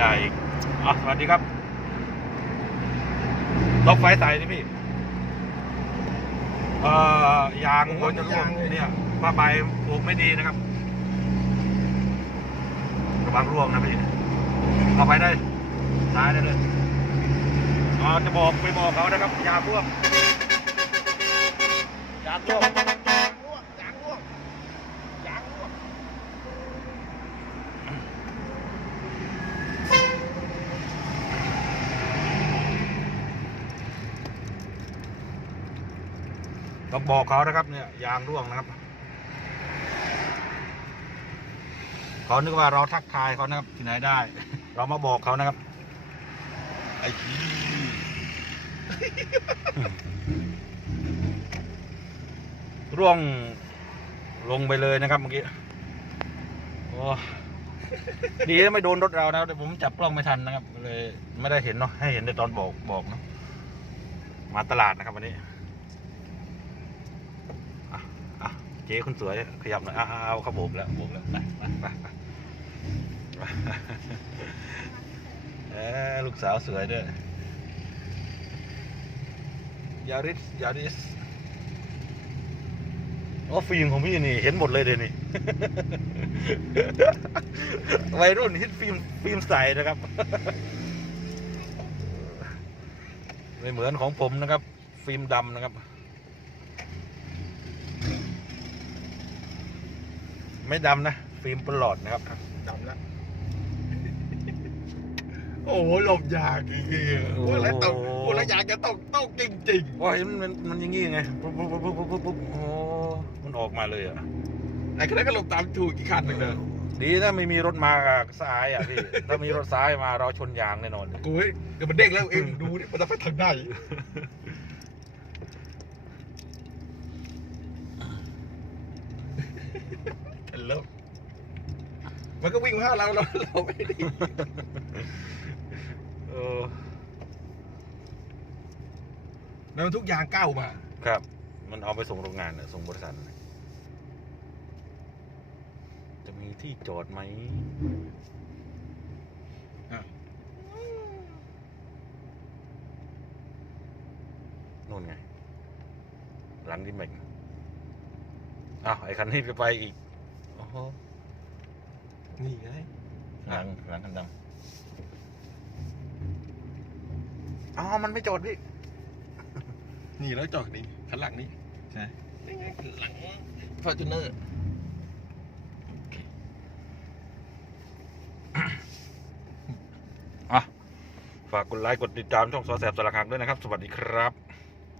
ได้อีกอะสวัสดีครับล็อกไฟใส่นี่พี่เอ่อยางหัวจะร่วงเนี่ยผ้าใบผูกไม่ดีนะครับระวังร่วงนะพี่เอาไปได้ซ้ายได้เลยอ๋อจะบอกไปบอกเขานะครับยางร่วงยางร่วง ยางร่วงยางร่วงยางร่วง ต้องบอกเขานะครับเนี่ยยางร่วงนะครับเขานึกว่าเราทักทายเขานะครับที่ไหนได้ เรามาบอกเขานะครับไอ้พี่ร่วงลงไปเลยนะครับเมื่อกี้โอ้ดีไม่โดนรถเรานะแต่ผมจับกล้องไม่ทันนะครับเลย ไม่ได้เห็นเนาะให้เห็นในตอนบอกบอกเนาะมาตลาดนะครับวันนี้อะอะ เจ๊คนสวยขยับหน่อยอะอะเขาโบกแล้วโบกแล้วไปไปไปไปไปเออลูกสาวสวยด้วยยาริสยาริสอ๋อฟิล์มของพี่นี่เห็นหมดเลยเดี๋ยวนี้วัยรุ่นฮิตฟิล์มฟิล์มใสนะครับ ไม่เหมือนของผมนะครับ ฟิล์มดำนะครับ ไม่ดำนะ ฟิล์มประหลอดนะครับ ดำแล้ว โอ้โหหลบยางจริงๆพูดแล้วตกพูดแล้วยางจะตกตกจริงว่าเห็นมันมันอย่างงี้ไงปุ๊บปุ๊บปุ๊บปุ๊บปุ๊บปุ๊บโอ้มันออกมาเลยอะๆไอ้คนนั้นก็หลบตามถูกอีกคันหนึ่งเลยดีนะไม่มีรถมาซ้ายอะพี่ ถ้ามีรถซ้ายมาเราชนยางแน่นอนกูเฮ้ยเดี๋ยวมันเด้งแล้วเองดูนี่มันจะไปทางไหนเห็นแล้ว มันก็วิ่งมาหาเราเราเราไม่ได้เออแล้วมันทุกอย่างก้าวมา ครับ มันเอาไปส่งโรงงานน่ะส่งบริษัทน่ะจะมีที่จอดไหมอะนู่นไง หลังดิเมกอ้าวไอ้คันนี้ไปไปอีกโอ้โห นี่ไงหลังหลังคันดำอ๋อ มันไม่จอดพี่ นี่แล้วจอดนี่ข้างหลังนี่ใช่นี่ไงหลังฟอร์จูเนอร์อะฝากกดไลค์กดติดตามช่องสอแสบสารคังด้วยนะครับ สวัสดีครับ